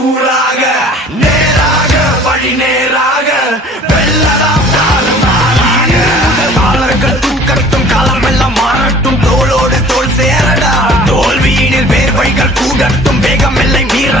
தூளாக நேராக வழி நேராக வெள்ளலாம் தூக்கட்டும் களமெல்லாம் மாறட்டும் தோளோடு தோல் சேரடா தோல்வியினில் வேர்வைகள் கூடட்டும் வேகம் எல்லை மீற